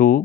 2,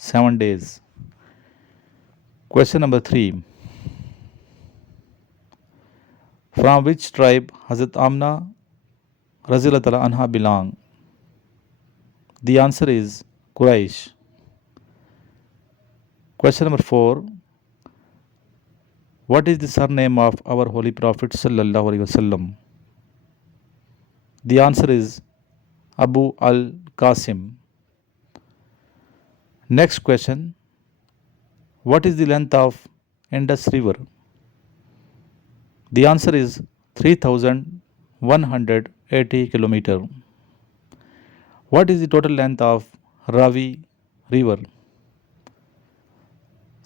7 days. Question number 3, from which tribe Hazrat Amna Raziyallahu Ta'ala anha belong? The answer is Quraysh. Question number 4, what is the surname of our holy prophet sallallahu alaihi wasallam? The answer is Abu al-Qasim. Next question, what is the length of Indus River? The answer is 3180 kilometer. What is the total length of Ravi River?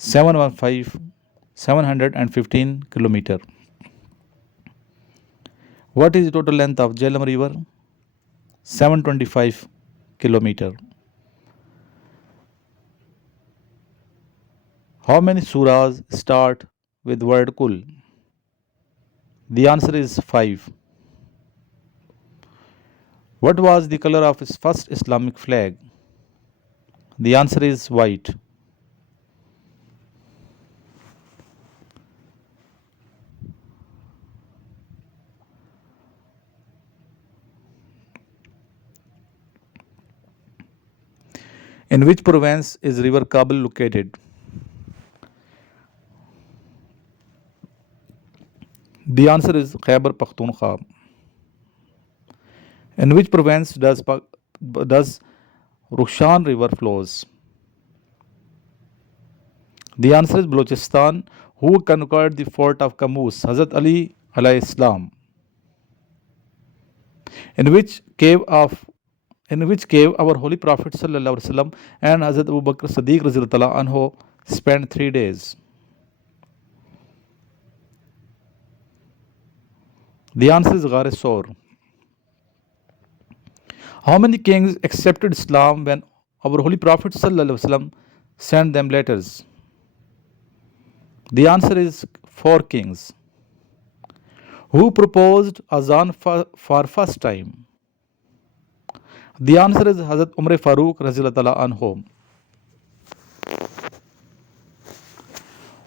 715 kilometer. What is the total length of Jhelum River? 725 kilometer. How many surahs start with word kul? The answer is 5. What was the color of his first Islamic flag? The answer is white. In which province is river Kabul located? The answer is Khyber Pakhtunkhwa. In which province does Rukshan river flows? The answer is Balochistan. Who conquered the fort of Camus? Hazrat Ali alayhi salam. In which cave our holy prophet sallallahu alaihi wasallam and Hazrat Abu Bakr Siddiq radhiyallahu ta'ala anhu spent 3 days? The answer is Ghar Sor. How many kings accepted Islam when our holy prophet sallallahu alaihi wasallam sent them letters? The answer is 4 kings. Who proposed azan for first time? The answer is Hazrat Umar Farooq radhiyallahu ta'ala anhu.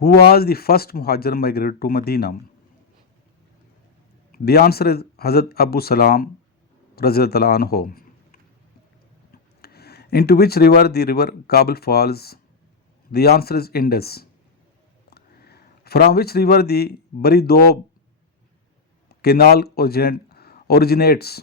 Who was the first Muhajir migrated to Medina? The answer is Hazrat Abu Salam radhiyallahu ta'ala anhu. Into which river the river Kabul falls? The answer is Indus. From which river the Baridob canal originates?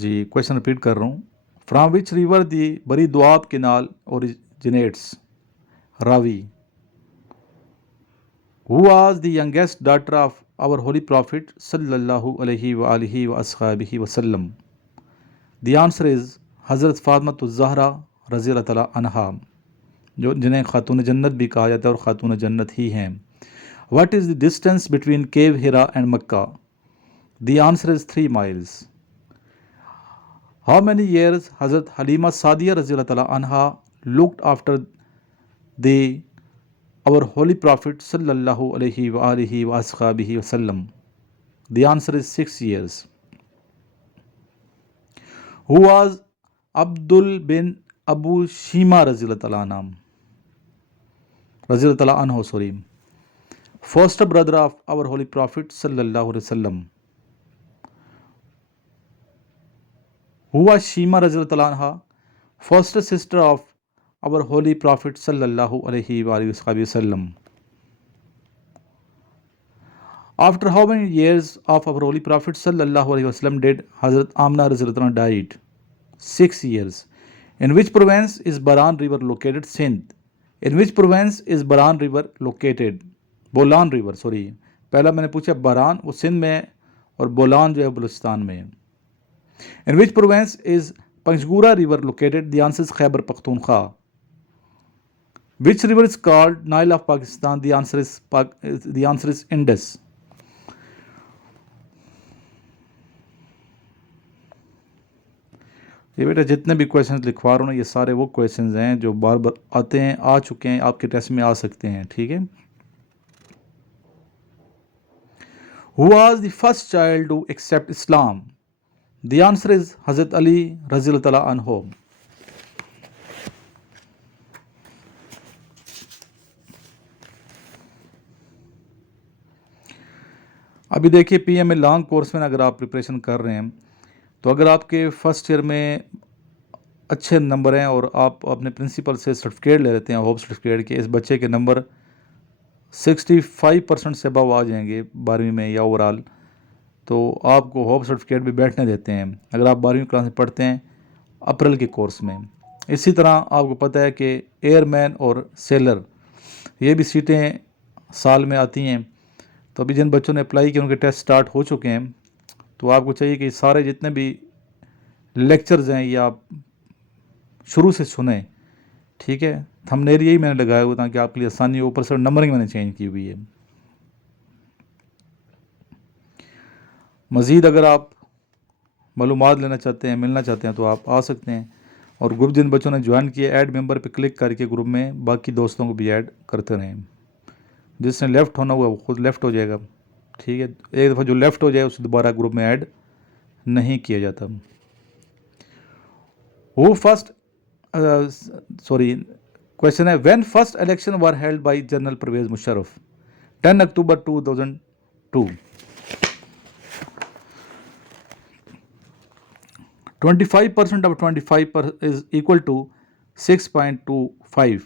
جی question repeat کر رہا ہوں. From which river the Bari Doab canal originates? Ravi. Who was the youngest daughter of our holy prophet صلی اللہ علیہ وآلہ وآصحابہ وسلم؟ دی answer از حضرت فاطمۃ الزہرا رضی اللہ تعالیٰ عنہا، جنہیں خاتون جنت بھی کہا جاتا ہے اور خاتون جنت ہی ہیں. What is the distance between cave Hira and Mecca? The answer is 3 miles. How many years حضرت حلیمہ سعدیہ رضی اللہ تعالیٰ عنہا looked after the our holy prophet صلی اللہ علیہ وآلہ وآصحابہ وسلم؟ The answer is 6 years. Who was Abdul bin Abu Shima رضی اللہ تعالیٰ عنہ foster brother of our holy prophet صلی اللہ علیہ وسلم? Who was Shima رضی اللہ تعالیٰ عنہ foster sister of our holy prophet صلی اللہ علیہ وآلہ وسلم? After how many years of our holy prophet صلی اللہ علیہ وسلم did حضرت آمنہ رضی اللہ عنہ died? 6 years. In which province is Baran river located? Sindh. In which province is Baran river located? Bolan river, sorry. پہلا میں نے پوچھا باران، وہ سندھ میں ہے، اور بولان جو ہے بلوچستان میں ہے. In which province is Panchgura river located? The answer is Khyber Pakhtunkhwa. Which river is called Nile of Pakistan? The answer is Indus. یہ بیٹا جتنے بھی کویشچنز لکھوا رہا ہوں نا، یہ سارے وہ کویشچنز ہیں جو بار بار آتے ہیں، آ چکے ہیں، آپ کے ٹیسٹ میں آ سکتے ہیں. ٹھیک ہے. Who was the first child to accept Islam? The answer is حضرت علی رضی اللہ تعالیٰ عنہ. ابھی دیکھیے P M A long course میں اگر آپ پریپریشن کر رہے ہیں تو اگر آپ کے فرسٹ ایئر میں اچھے نمبر ہیں اور آپ اپنے پرنسپل سے سرٹیفکیٹ لے لیتے ہیں، ہوپ سرٹیفکیٹ کے اس بچے کے نمبر 65% سے ابو آ جائیں گے 12ویں میں یا اوور آل، تو آپ کو ہوپ سرٹیفکیٹ بھی بیٹھنے دیتے ہیں اگر آپ 12ویں کلاس میں پڑھتے ہیں اپریل کے کورس میں. اسی طرح آپ کو پتہ ہے کہ ایئر مین اور سیلر یہ بھی سیٹیں سال میں آتی ہیں. تو ابھی جن بچوں نے اپلائی کیا ان کے ٹیسٹ سٹارٹ ہو چکے ہیں، تو آپ کو چاہیے کہ سارے جتنے بھی لیکچرز ہیں یہ آپ شروع سے سنیں. ٹھیک ہے. تھمبنیل یہی میں نے لگایا ہوا تاکہ آپ کے لیے آسانی ہو، اوپر سے نمبرنگ میں نے چینج کی ہوئی ہے. مزید اگر آپ معلومات لینا چاہتے ہیں، ملنا چاہتے ہیں تو آپ آ سکتے ہیں. اور گروپ جن بچوں نے جوائن کیا ایڈ ممبر پہ کلک کر کے گروپ میں باقی دوستوں کو بھی ایڈ کرتے رہیں. جس نے لیفٹ ہونا ہوا وہ خود لیفٹ ہو جائے گا. ٹھیک ہے. ایک دفعہ جو لیفٹ ہو جائے اسے دوبارہ گروپ میں ایڈ نہیں کیا جاتا. کویشچن ہے when first election was held by general Pervez Musharraf? 10 October 2002. 25% of 25 is equal to 6.25.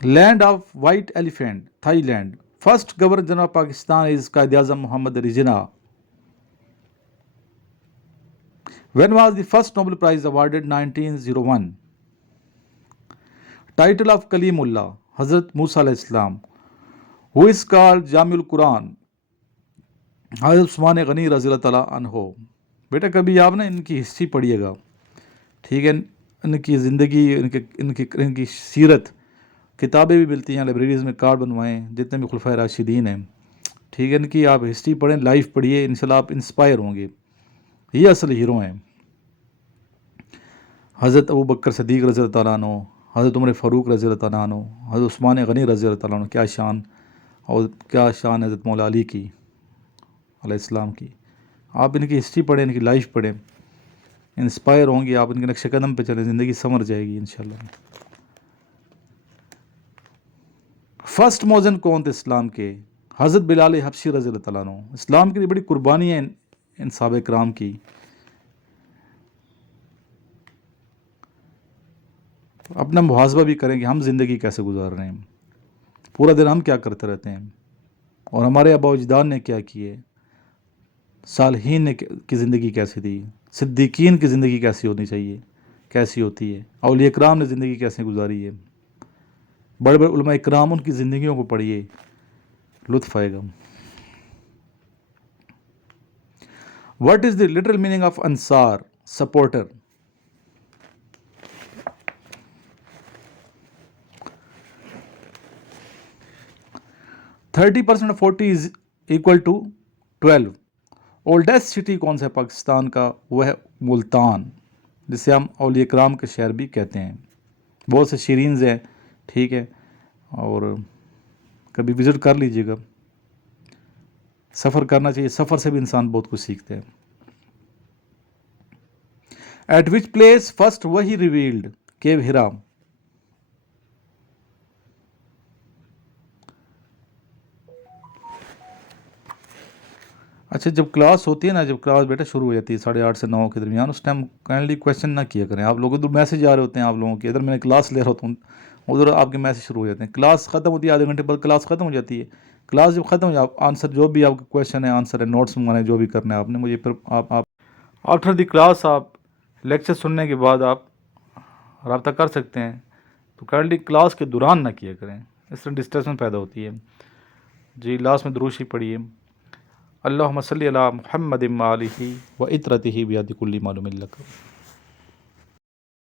Land of White Elephant, Thailand. First Governor General of Pakistan is Qaid Azam Muhammad Ali Jinnah. When was the first Nobel Prize awarded? 1901. Title of Kalimullah, Hazrat Musa alayhi salam. Who is called Jamiul Quran? Hazrat Usman Ghani رضی اللہ تعالیٰ عنہ. بیٹا کبھی آپ نا ان کی history پڑھیے گا. ٹھیک ہے. ان کی زندگی، ان کی سیرت کتابیں بھی ملتی ہیں، لائبریریز میں کارڈ بنوائیں جتنے بھی خلفائے راشدین ہیں. ٹھیک ہے. ان کی آپ ہسٹری پڑھیں، لائف پڑھیے، انشاءاللہ آپ انسپائر ہوں گے. یہ اصل ہیرو ہیں. حضرت ابو بکر صدیق رضی اللہ تعالیٰ عنہ، حضرت عمر فاروق رضی اللہ تعالیٰ عنہ، حضرت عثمان غنی رضی اللہ تعالیٰ عنہ. کیا شان، اور کیا شان حضرت مولا علی کی علیہ السلام کی. آپ ان کی ہسٹری پڑھیں، ان کی لائف پڑھیں، انسپائر ہوں گے. آپ ان کے نقش قدم پہ چلیں، زندگی سنور جائے گی انشاءاللہ. فرسٹ مؤذن کون تھے اسلام کے؟ حضرت بلال حبشی رضی اللہ تعالیٰ عنہ. اسلام کے لیے بڑی قربانی ہے ان صحابہ کرام کی. اپنا محاسبہ بھی کریں کہ ہم زندگی کیسے گزار رہے ہیں، پورا دن ہم کیا کرتے رہتے ہیں، اور ہمارے آباء و اجداد نے کیا کیے. صالحین کی زندگی کیسی تھی، صدیقین کی زندگی کیسی ہونی چاہیے، کیسی ہوتی ہے، اولیاء اکرام نے زندگی کیسے گزاری ہے، بڑے بڑے علماء اکرام ان کی زندگیوں کو پڑھیے، لطف آئے گا۔ What is the literal meaning of انصار؟ Supporter. 30% of 40 is equal to 12۔ Oldest city کون سا ہے پاکستان کا؟ وہ ہے ملتان، جسے ہم اولیاء اکرام کے شہر بھی کہتے ہیں۔ بہت سے شیرینز ہیں، ٹھیک ہے، اور کبھی وزٹ کر لیجئے گا، سفر کرنا چاہیے، سفر سے بھی انسان بہت کچھ سیکھتے ہیں۔ ایٹ وچ پلیس فرسٹ وہی ریویلڈ؟ کیو ہرا۔ اچھا، جب کلاس ہوتی ہے نا، جب کلاس بیٹا شروع ہو جاتی ہے 8:30 سے 9 کے درمیان، اس ٹائم کائنڈلی کویشچن نہ کیا کریں۔ آپ لوگ ادھر میسج آ رہے ہوتے ہیں آپ لوگوں کے، ادھر میں کلاس لے رہا ہوتا ہوں، ادھر آپ کے میسج شروع ہو جاتے ہیں۔ کلاس ختم ہوتی ہے آدھے گھنٹے بعد، کلاس ختم ہو جاتی ہے۔ کلاس جب ختم ہو جائے، آنسر جو بھی آپ کا کویشچن ہے، آنسر ہے، نوٹس منگوانے، جو بھی کرنا ہے آپ نے، مجھے پھر آپ آفٹر دی کلاس آپ لیکچر سننے کے بعد آپ رابطہ کر سکتے ہیں۔ تو کائنڈلی کلاس کے دوران نہ کیا کریں، اس طرح ڈسٹریکشن پیدا ہوتی ہے۔ جی، لاسٹ میں درود شریف پڑھیے۔ اللہم صلی علی محمد و آلہ و اطرتہ بیاد کل معلوم لک۔